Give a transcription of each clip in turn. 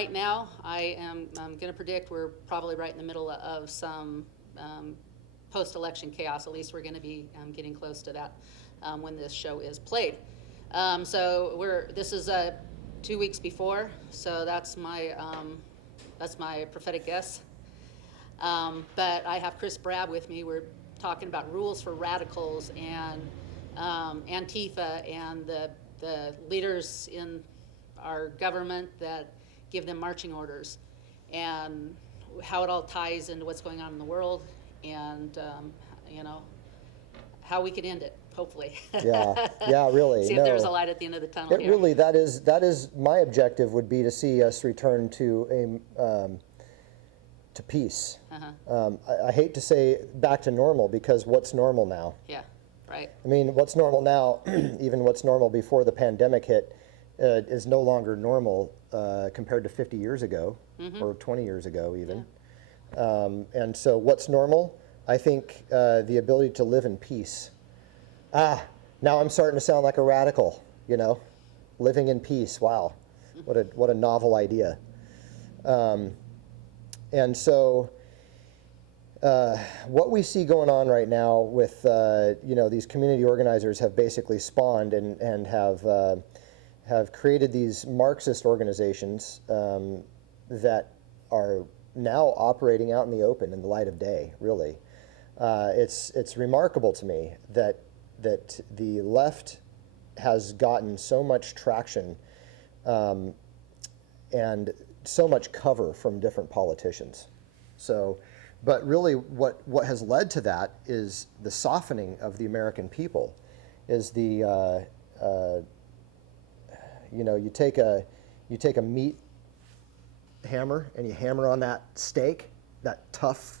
right now, I'm going to predict we're probably right in the middle of some post-election chaos. At least we're going to be getting close to that when this show is played. So this is 2 weeks before, so that's my prophetic guess. But I have Chris Brad with me. We're talking about rules for radicals and Antifa and the leaders in our government that give them marching orders, and how it all ties into what's going on in the world, and how we could end it, hopefully. Yeah, really. See if there's a light at the end of the tunnel here. Really, that is my objective, would be to see us return to peace. I hate to say back to normal, because what's normal now? Yeah, right. I mean, what's normal now, even what's normal before the pandemic hit, is no longer normal compared to 50 years ago, or 20 years ago even. Yeah. And so what's normal? I think the ability to live in peace. Now I'm starting to sound like a radical, living in peace. Wow, what a novel idea. And so what we see going on right now with, these community organizers have basically spawned and have created these Marxist organizations that are now operating out in the open, in the light of day, really. It's remarkable to me that the left has gotten so much traction and so much cover from different politicians. So, but really what has led to that is the softening of the American people, is the, you take a meat hammer and you hammer on that steak, that tough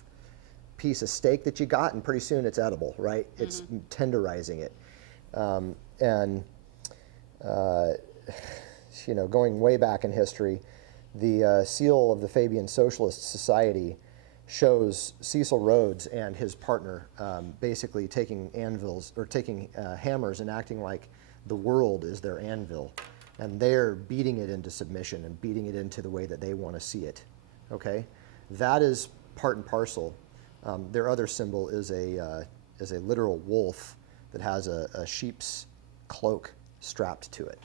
piece of steak that you got, and pretty soon it's edible, right? It's tenderizing it. Going way back in history, the seal of the Fabian Socialist Society shows Cecil Rhodes and his partner basically taking anvils, or taking hammers, and acting like the world is their anvil, and they're beating it into submission and beating it into the way that they want to see it. Okay, that is part and parcel. Their other symbol is a literal wolf that has a sheep's cloak strapped to it.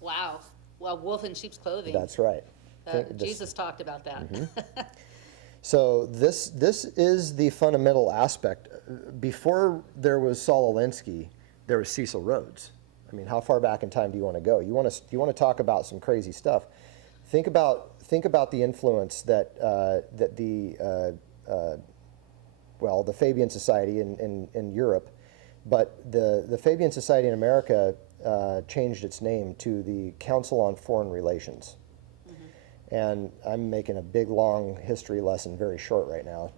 Wow. Well, wolf in sheep's clothing. That's right. Jesus talked about that. So this is the fundamental aspect. Before there was Saul Alinsky, there was Cecil Rhodes. I mean, how far back in time do you want to go? You want to talk about some crazy stuff. Think about the influence that the Fabian Society in Europe, but the Fabian Society in America changed its name to the Council on Foreign Relations. And I'm making a big, long history lesson very short right now.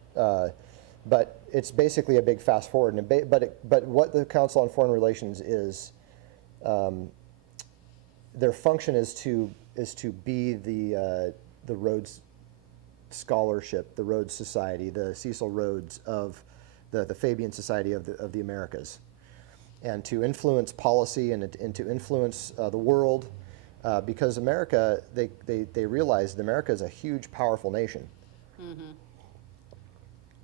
But it's basically a big fast forward. But what the Council on Foreign Relations is, their function is to be the Rhodes Scholarship, the Rhodes Society, the Cecil Rhodes of the Fabian Society of the Americas, and to influence policy and to influence the world. Because America, they realize that America is a huge, powerful nation,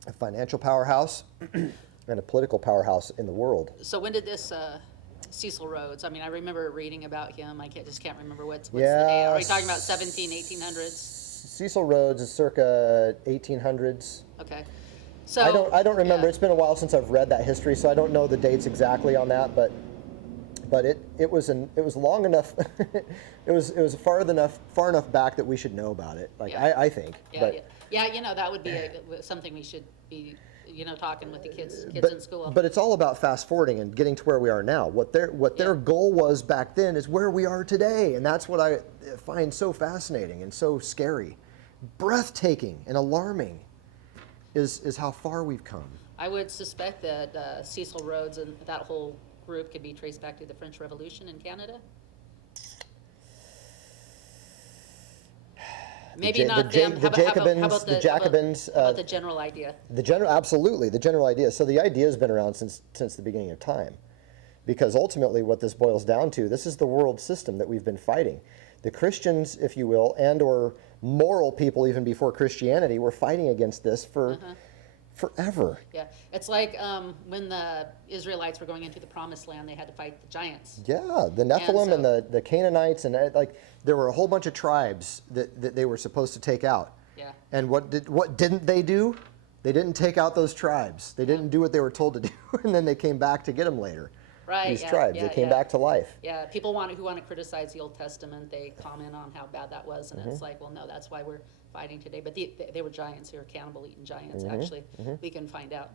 a financial powerhouse and a political powerhouse in the world. So when did this Cecil Rhodes? I mean, I remember reading about him. I just can't remember what's the date. Are we talking about 1800s? Cecil Rhodes is circa 1800s. Okay. So I don't remember. It's been a while since I've read that history, so I don't know the dates exactly on that, but it was long enough. it was far enough back that we should know about it. I think. Yeah, that would be something we should be talking with the kids in school. But it's all about fast forwarding and getting to where we are now. What their goal was back then is where we are today, and that's what I find so fascinating and so scary, breathtaking and alarming, is how far we've come. I would suspect that Cecil Rhodes and that whole group could be traced back to the French Revolution in Canada. Maybe not them. The Jacobins, the Jacobins. How about the general idea? Absolutely, the general idea. So the idea has been around since the beginning of time, because ultimately what this boils down to, this is the world system that we've been fighting. The Christians, if you will, and or moral people, even before Christianity, were fighting against this for forever. Yeah, it's like when the Israelites were going into the Promised Land, they had to fight the giants. Yeah, the Nephilim and, so- the Canaanites, and like there were a whole bunch of tribes that they were supposed to take out. Yeah. And what didn't they do? They didn't take out those tribes. They didn't do what they were told to do, and then they came back to get them later. Right. These yeah, tribes, yeah, they came yeah. back to life. Yeah, people who want to criticize the Old Testament, they comment on how bad that was, and it's like, well, no, that's why we're fighting today. But they were giants. They were cannibal-eating giants. Actually, we can find out.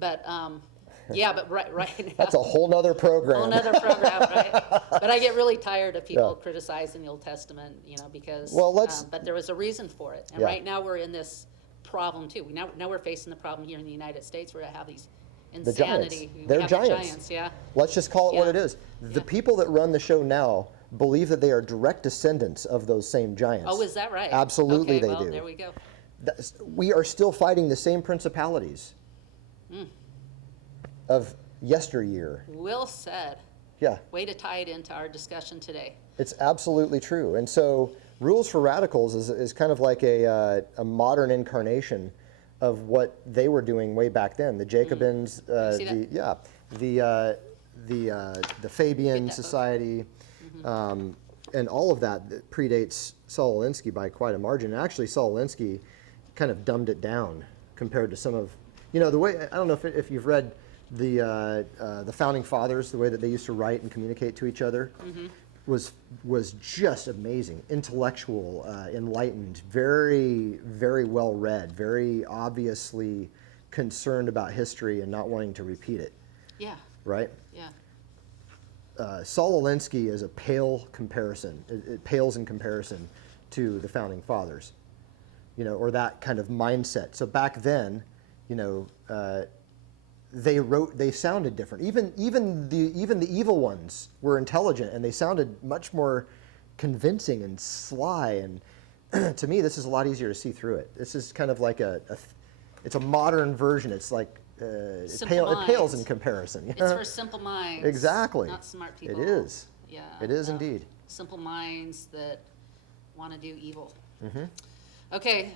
But yeah, but right now, That's a whole nother program. whole nother program, right? But I get really tired of people criticizing the Old Testament, because. Well, let's- But there was a reason for it, and Yeah. right now we're in this problem too. Now we're facing the problem here in the United States where I have these The giants. insanity. We They're have the giants. Yeah. Let's just call it what Yeah. it is. The Yeah. people that run the show now believe that they are direct descendants of those same giants. Oh, is that right? Absolutely, okay, they well, do. There we go. We are still fighting the same principalities of yesteryear. Well said. Yeah, Way to tie it into our discussion today. it's absolutely true. And so, Rules for Radicals is kind of like a modern incarnation of what they were doing way back then. The Jacobins, See that? the Fabian Get that book. Society, and all of that predates Saul Alinsky by quite a margin. And actually, Saul Alinsky kind of dumbed it down compared to some of, the way, I don't know if you've read the Founding Fathers, the way that they used to write and communicate to each other. Was just amazing, intellectual, enlightened, very, very well read, very obviously concerned about history and not wanting to repeat it, Yeah. right? Yeah. Saul Alinsky is a pale comparison. It pales in comparison to the Founding Fathers, or that kind of mindset. So back then, they sounded different. Even the evil ones were intelligent, and they sounded much more convincing and sly. And to me, this is a lot easier to see through it. This is kind of like it's a modern version. It's like it pales in minds. comparison. It's for simple minds. Exactly. Not smart people. It is. Yeah. It is indeed. Simple minds that want to do evil. Mm-hmm. Okay,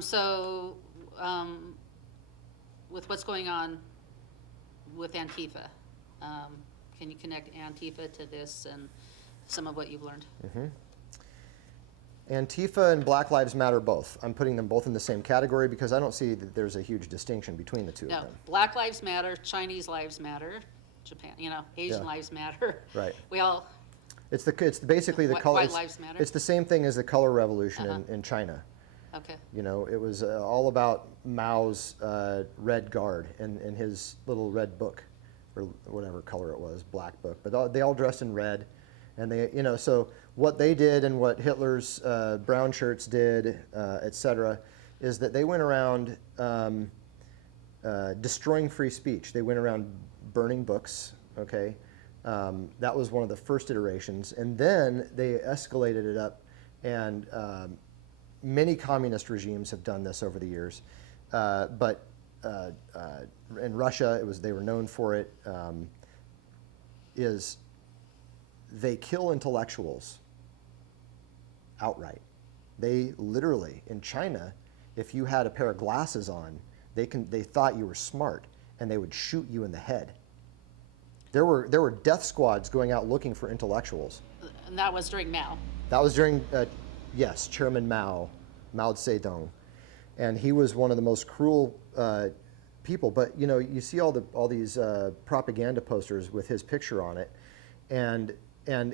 so with what's going on with Antifa, can you connect Antifa to this and some of what you've learned? Antifa and Black Lives Matter both. I'm putting them both in the same category because I don't see that there's a huge distinction between the two No, of them. Black Lives Matter, Chinese Lives Matter, Japan, Asian Yeah. Lives Matter. Right. We all, It's basically the color. White it's, Lives Matter? It's the same thing as the color revolution in China. okay, It was all about Mao's red guard and his little red book, or whatever color it was, black book. But they all dressed in red, and so what they did and what Hitler's brown shirts did, etc., is that they went around destroying free speech. They went around burning books. Okay, that was one of the first iterations, and then they escalated it up, and many communist regimes have done this over the years, but in Russia, they were known for it. Is they kill intellectuals outright. They literally, in China, if you had a pair of glasses on, they thought you were smart, and they would shoot you in the head. There were death squads going out looking for intellectuals. and that was during Mao. That was during, yes, Chairman Mao Zedong, and he was one of the most cruel people. But you see all these propaganda posters with his picture on it, and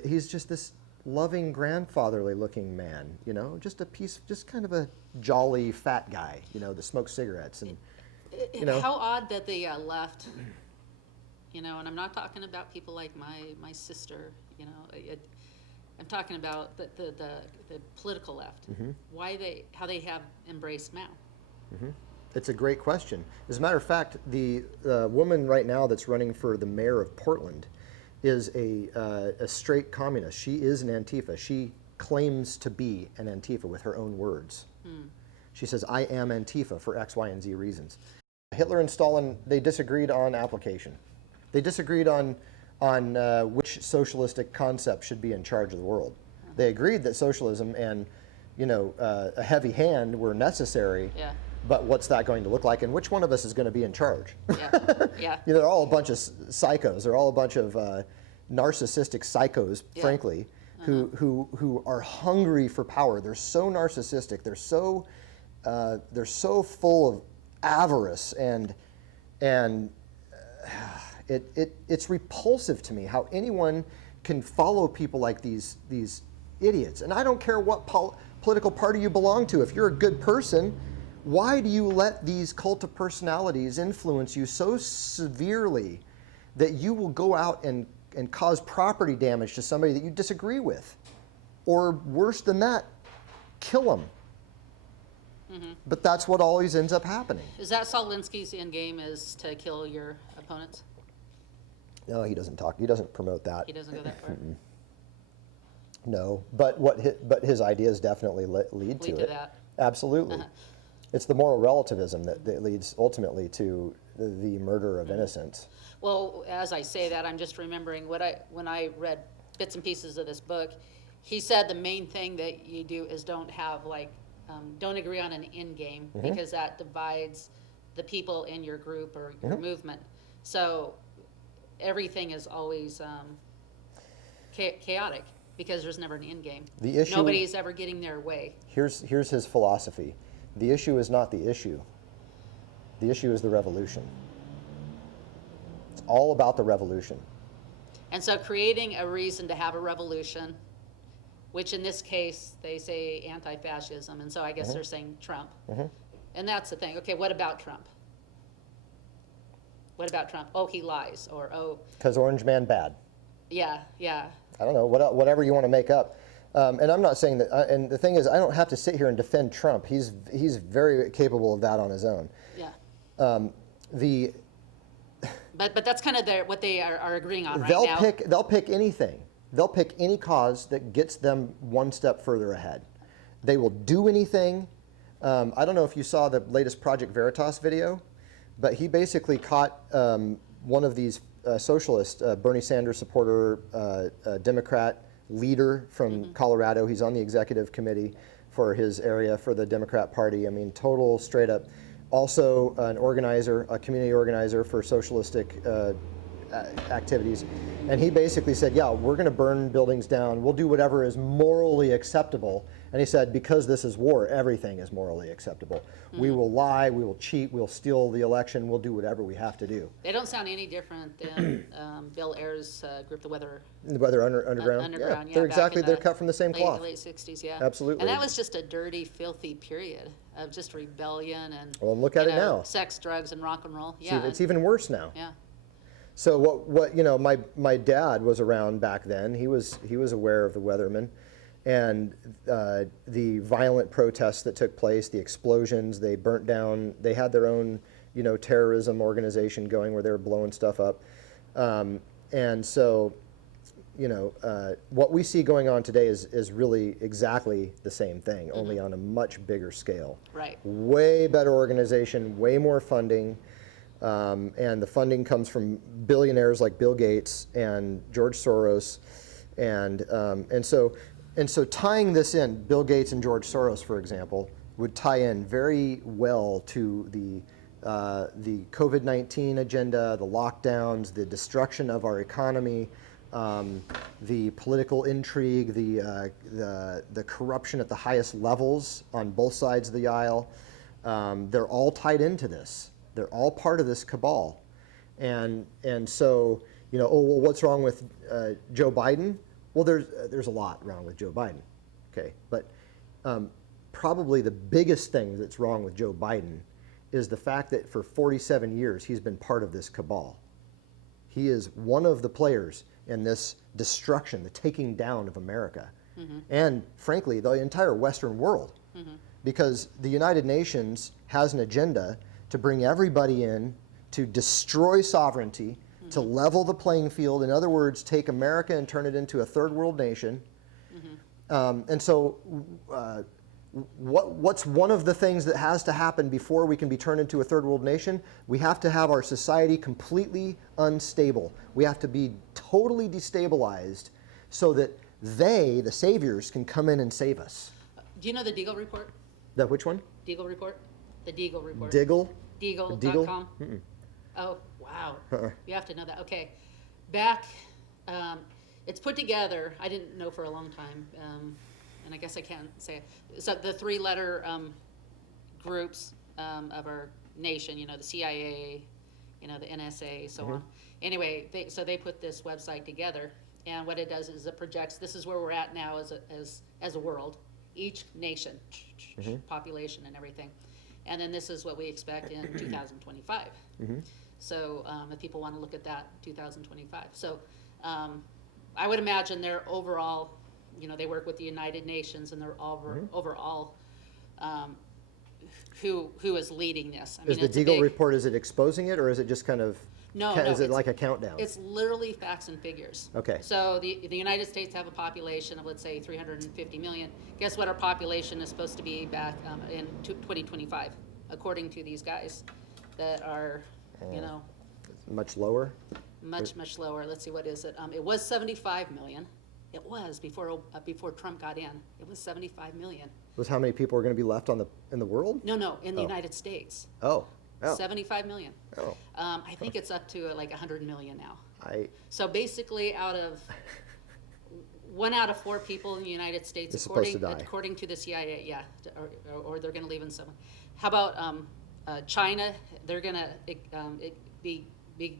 he's just this loving, grandfatherly-looking man. Just kind of a jolly fat guy. That smokes cigarettes and. How odd that the left, and I'm not talking about people like my sister, I'm talking about the political left. How they have embraced Mao. It's a great question. As a matter of fact, the woman right now that's running for the mayor of Portland is a straight communist. She is an Antifa. She claims to be an Antifa with her own words. She says, I am Antifa for X, Y, and Z reasons. Hitler and Stalin, they disagreed on application. They disagreed on which socialistic concept should be in charge of the world. They agreed that socialism and a heavy hand were necessary. Yeah. But what's that going to look like, and which one of us is going to be in charge? Yeah. Yeah. They're all a bunch of psychos. They're all a bunch of narcissistic psychos, Yeah. frankly, who are hungry for power. They're so narcissistic. They're so full of avarice, and it's repulsive to me how anyone can follow people like these idiots. And I don't care what political party you belong to. If you're a good person, why do you let these cult of personalities influence you so severely that you will go out and cause property damage to somebody that you disagree with? Or worse than that, kill them. Mm-hmm. But that's what always ends up happening. Is that Saul Alinsky's end game, is to kill your opponents? No, he doesn't talk. He doesn't promote that. He doesn't go that far? No, but his ideas definitely lead to it. That. Absolutely. It's the moral relativism that leads ultimately to the murder of innocents. Well, as I say that, I'm just remembering when I read bits and pieces of this book, he said the main thing that you do is don't agree on an end game, because that divides the people in your group or your movement. So everything is always chaotic, because there's never an end game. The issue, nobody's ever getting their way. Here's his philosophy. The issue is not the issue. The issue is the revolution. It's all about the revolution. And so creating a reason to have a revolution, which in this case they say anti-fascism, and so I guess they're saying Trump. And that's the thing. Okay, what about Trump? What about Trump? Oh, he lies, or oh. Because Orange Man bad. Yeah, yeah. I don't know, whatever you want to make up. And I'm not saying that, and the thing is, I don't have to sit here and defend Trump. He's very capable of that on his own. Yeah. But that's kind of what they are agreeing on right now. They'll pick anything. They'll pick any cause that gets them one step further ahead. They will do anything. I don't know if you saw the latest Project Veritas video, but he basically caught one of these socialist, Bernie Sanders supporter, Democrat leader from Colorado. He's on the executive committee for his area for the Democrat Party. I mean, total straight up. Also an organizer, a community organizer for socialistic activities. And he basically said, yeah, we're going to burn buildings down. We'll do whatever is morally acceptable. And he said, because this is war, everything is morally acceptable. We will lie, we will cheat, we'll steal the election, we'll do whatever we have to do. They don't sound any different than Bill Ayers' group, The Weather Underground? Underground, yeah. They're cut from the same cloth. Late 60s, yeah. Absolutely. And that was just a dirty, filthy period of just rebellion and well, look at it now. Sex, drugs, and rock and roll. Yeah. It's even worse now. Yeah. So my dad was around back then. He was aware of the Weathermen, and the violent protests that took place, the explosions. They burnt down. They had their own terrorism organization going where they were blowing stuff up, and so what we see going on today is really exactly the same thing, only on a much bigger scale. Right. Way better organization, way more funding. And the funding comes from billionaires like Bill Gates and George Soros, and so tying this in, Bill Gates and George Soros, for example, would tie in very well to the COVID-19 agenda, the lockdowns, the destruction of our economy, the political intrigue, the corruption at the highest levels on both sides of the aisle. They're all tied into this. They're all part of this cabal. And so, oh, well, what's wrong with Joe Biden? Well, there's a lot wrong with Joe Biden, okay? But probably the biggest thing that's wrong with Joe Biden is the fact that for 47 years he's been part of this cabal. He is one of the players in this destruction, the taking down of America, and frankly, the entire Western world, because the United Nations has an agenda to bring everybody in, to destroy sovereignty, to level the playing field. In other words, take America and turn it into a third world nation. And so what's one of the things that has to happen before we can be turned into a third world nation? We have to have our society completely unstable. We have to be totally destabilized so that they, the saviors, can come in and save us. Do you know the Deagle Report? The which one? Deagle Report? The Deagle Report. Diggle? Deagle.com. Oh, wow. Uh-uh. You have to know that. Okay. Back, it's put together, I didn't know for a long time, and I guess I can't say it. So the three-letter groups of our nation, you know, the CIA, you know, the NSA, so on. Anyway, they put this website together, and what it does is it projects, this is where we're at now as a world, each nation, population and everything. And then this is what we expect in 2025. So if people want to look at that, 2025. So I would imagine their overall, you know, they work with the United Nations, and they're overall who is leading this. I Is mean, the Deagle report, is it exposing it, or is it just kind of, No, is it it's- like a countdown? It's literally facts and figures. Okay. So the United States have a population of, let's say, 350 million. Guess what our population is supposed to be back in 2025, according to these guys that are, you know, Much lower? much lower. Let's see, what is it? It was 75 million. It was before Trump got in. It was 75 million. Was how many people are going to be left in the world? No, in the United States. Oh. 75 million. Oh. I think it's up to like 100 million now. I So basically, one out of four people in the United States, Is supposed to die. according to the CIA, yeah, or they're going to leave in someone. How about China? They're going to be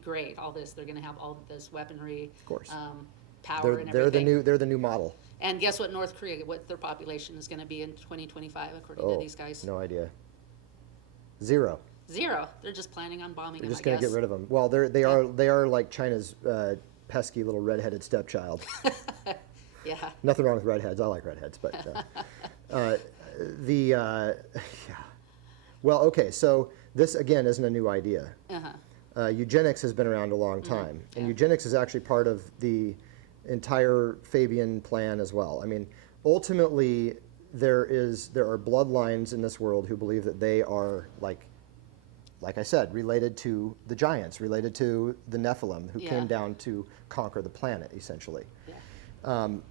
great. All this, they're going to have all this weaponry, Of course. power, and they're everything. they're the new model. And guess what? North Korea, what their population is going to be in 2025, according to these guys. No idea. Zero. Zero. They're just planning on bombing They're them. just going to get rid of them. Well, they are like China's pesky little redheaded stepchild. Yeah. Nothing wrong with redheads. I like redheads, but yeah. Well, okay. So this again isn't a new idea. Eugenics has been around a long time, and eugenics is actually part of the entire Fabian plan as well. I mean, ultimately, there are bloodlines in this world who believe that they are like I said, related to the giants, related to the Nephilim, who came down to conquer the planet, essentially. And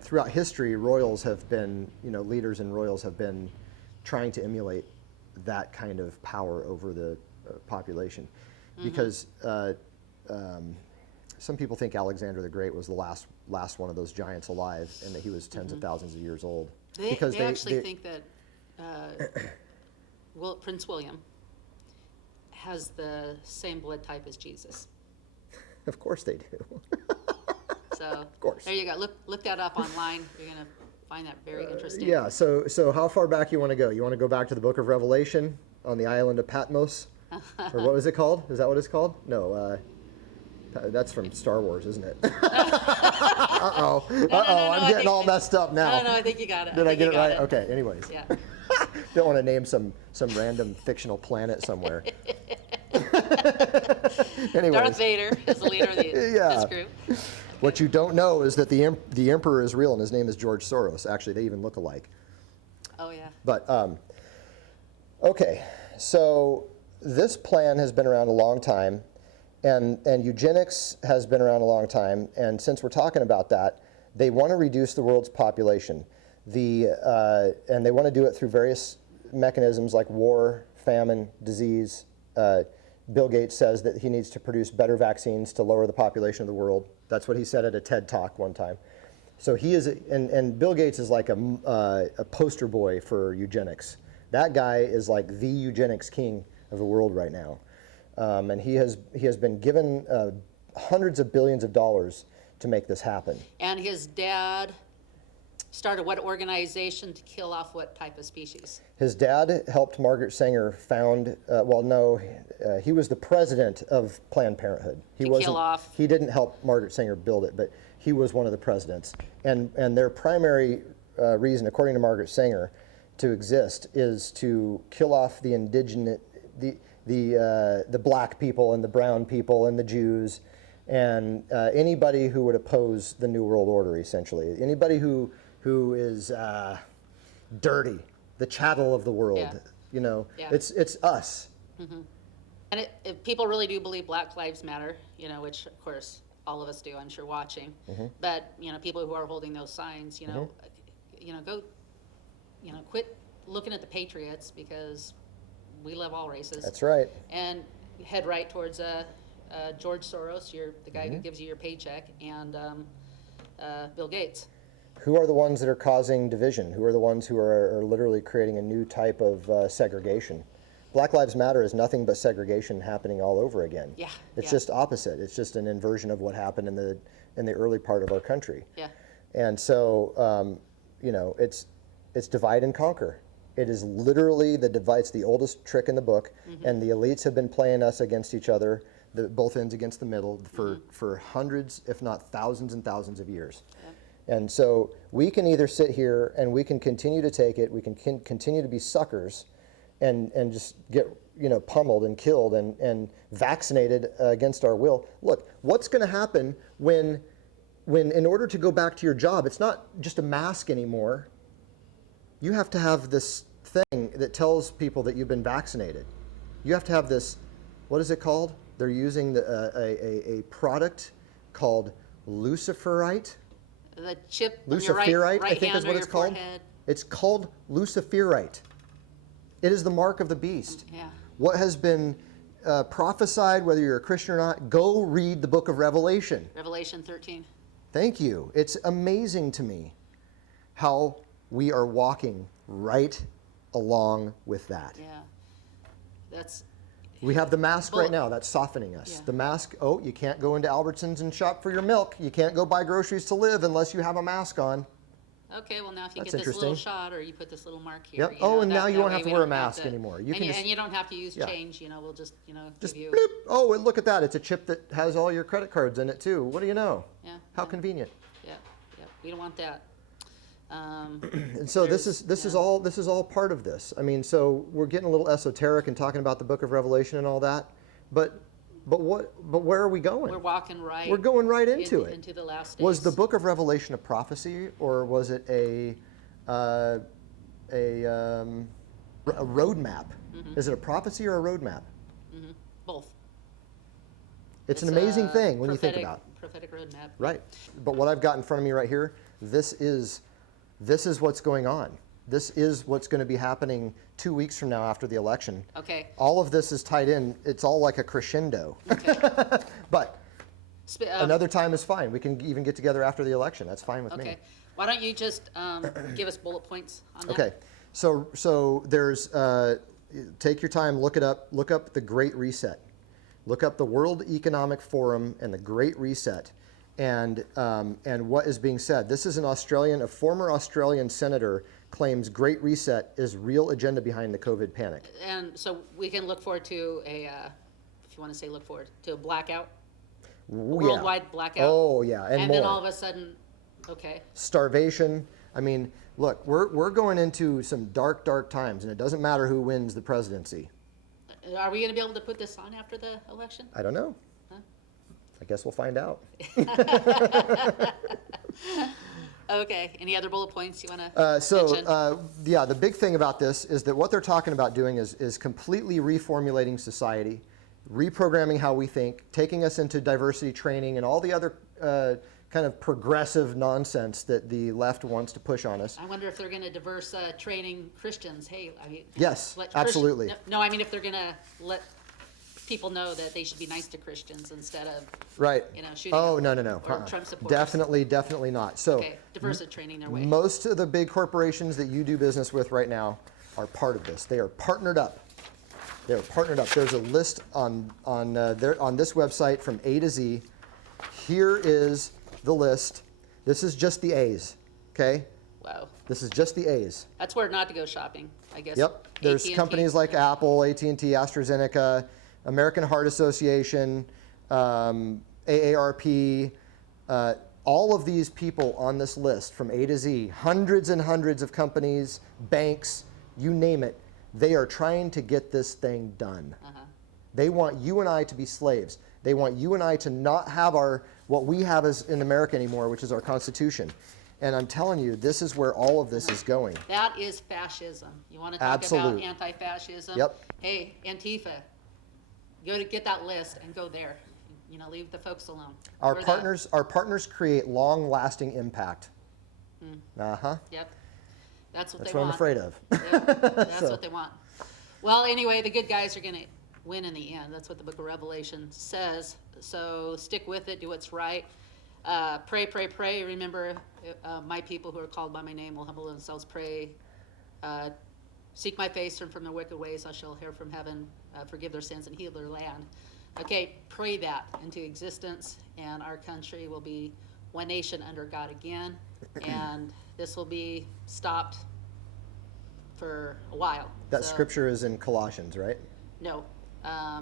throughout history, royals have been, leaders and royals have been trying to emulate that kind of power over the population. Because some people think Alexander the Great was the last one of those giants alive, and that he was tens of thousands of years old. They actually think that Prince William has the same blood type as Jesus. Of course they do. So Of course. there you go. Look that up online. You're gonna find that very interesting. Yeah. So how far back you want to go? You want to go back to the Book of Revelation on the island of Patmos, or what was it called? Is that what it's called? No. That's from Star Wars, isn't it? Uh-oh. I'm getting all messed up now. No, I think you got it. Did I think get you it got right? Okay, anyways. Yeah. Don't want to name some random fictional planet somewhere. Anyways. Darth Vader is the leader of this group. What you don't know is that the emperor is real, and his name is George Soros. Actually, they even look alike. Oh, yeah. But, okay, so this plan has been around a long time, and eugenics has been around a long time, and since we're talking about that, they want to reduce the world's population. And they want to do it through various mechanisms like war, famine, disease. Bill Gates says that he needs to produce better vaccines to lower the population of the world. That's what he said at a TED Talk one time. So he is, and Bill Gates is like a poster boy for eugenics. That guy is like the eugenics king of the world right now. And he has been given hundreds of billions of dollars to make this happen. And his dad started what organization to kill off what type of species? His dad helped Margaret Sanger found, he was the president of Planned Parenthood. He kill off. He didn't help Margaret Sanger build it, but he was one of the presidents. And their primary reason, according to Margaret Sanger, to exist is to kill off the indigenous, the black people and the brown people and the Jews and anybody who would oppose the New World Order, essentially. Anybody who is dirty, the chattel of the world. Yeah. It's us. And if people really do believe Black Lives Matter, which of course all of us do, I'm sure watching, but people who are holding those signs, quit looking at the patriots, because we love all races. That's right. And head right towards George Soros, the guy who gives you your paycheck, and Bill Gates. Who are the ones that are causing division? Who are the ones who are literally creating a new type of segregation? Black Lives Matter is nothing but segregation happening all over again. Yeah. It's yeah. just opposite. It's just an inversion of what happened in the early part of our country. Yeah. And so, it's divide and conquer. It is literally it's the oldest trick in the book, and the elites have been playing us against each other, both ends against the middle, for hundreds, if not thousands and thousands of years. Yeah. And so we can either sit here and we can continue to take it, we can continue to be suckers and just get pummeled and killed and vaccinated against our will. Look, what's going to happen when in order to go back to your job, it's not just a mask anymore. You have to have this thing that tells people that you've been vaccinated. You have to have this, what is it called? They're using a product called luciferite. The chip on your Luciferite, right I think hand is what or it's your called. forehead. It's called luciferite. It is the mark of the beast. Yeah. What has been prophesied, whether you're a Christian or not, go read the book of Revelation. Revelation 13. Thank you. It's amazing to me how we are walking right along with that. Yeah. That's We have the mask right now. That's softening us. Yeah. The mask, you can't go into Albertsons and shop for your milk. You can't go buy groceries to live unless you have a mask on. okay. Well, now if you That's get this little interesting. shot, or you put this little mark here. Yep. And now you won't have to wear a mask anymore. You can and you don't have to use Yeah. change. We'll just just give you. bloop. Oh, and look at that. It's a chip that has all your credit cards in it too. What do you know? Yeah. How convenient. Yeah. Yeah. We don't want that. And so this is yeah. all part of this. I mean, so we're getting a little esoteric and talking about the book of Revelation and all that, but where are we going? We're walking right. We're going right into it. Into the last days. Was the book of Revelation a prophecy, or was it a roadmap? Is it a prophecy or a roadmap? Both? It's an amazing a thing when you think about it. prophetic roadmap. Right. But what I've got in front of me right here, this is what's going on. This is what's going to be happening 2 weeks from now after the election. Okay. All of this is tied in. It's all like a crescendo. Okay. But another time is fine. We can even get together after the election. That's fine with me. Okay. Why don't you just give us bullet points on that? Okay. So there's take your time, look it up. Look up the Great Reset. Look up the World Economic Forum and the Great Reset, and what is being said. This is a former Australian senator claims Great Reset is real agenda behind the COVID panic. And so we can look forward to if you want to say look forward to a blackout, worldwide blackout. Oh yeah, and more. Then all of a sudden, okay. Starvation. I mean, look, we're going into some dark times, and it doesn't matter who wins the presidency. Are we going to be able to put this on after the election? I don't know. Huh? I guess we'll find out. Okay. Any other bullet points you want to mention? The big thing about this is that what they're talking about doing is completely reformulating society, reprogramming how we think, taking us into diversity training and all the other kind of progressive nonsense that the left wants to push on us. I wonder if they're going to diverse training Christians. Hey, I mean, yes, absolutely. No, I mean if they're going to let people know that they should be nice to Christians instead of right. Shooting. Oh no. Or Trump supporters. Definitely not. So okay, diversity training their way. Most of the big corporations that you do business with right now are part of this. They are partnered up. They're partnered up. There's a list on this website from A to Z. Here is the list. This is just the A's, okay? Wow. This is just the A's. That's where not to go shopping, I guess. Yep. There's AT&T. companies like Apple, AT&T, AstraZeneca, American Heart Association, AARP, all of these people on this list from A to Z, hundreds and hundreds of companies, banks, you name it, they are trying to get this thing done. They want you and I to be slaves. They want you and I to not have what we have as in America anymore, which is our Constitution. And I'm telling you, this is where all of this is going. That is fascism. You want to talk Absolute. about anti-fascism? Yep. Hey, Antifa, go to get that list and go there. Leave the folks alone. Our partners create long-lasting impact. Yep. That's what That's they what I'm want. afraid of. Yep, that's So- what they want. Well, anyway, the good guys are going to win in the end. That's what the book of Revelation says. So stick with it, do what's right. Pray, pray, pray. Remember, my people who are called by my name will humble themselves, pray. Seek my face, turn from their wicked ways. I shall hear from heaven, forgive their sins, and heal their land. Okay, pray that into existence, and our country will be one nation under God again, and this will be stopped for a while. That So- scripture is in Colossians, right? No,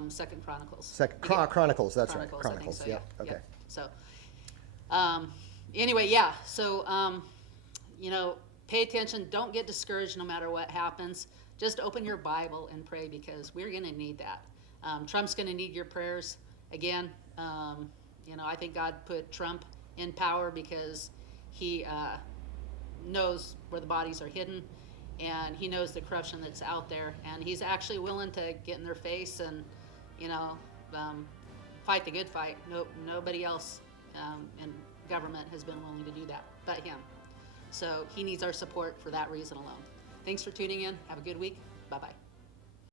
Second Chronicles. Chronicles, that's right. I think Chronicles, so, yeah, yeah. okay. So, anyway, yeah, so, pay attention, don't get discouraged no matter what happens. Just open your Bible and pray, because we're gonna need that. Trump's gonna need your prayers again. I think God put Trump in power because he knows where the bodies are hidden, and he knows the corruption that's out there, and he's actually willing to get in their face and, fight the good fight. Nobody else in government has been willing to do that but him. So he needs our support for that reason alone. Thanks for tuning in. Have a good week. Bye-bye.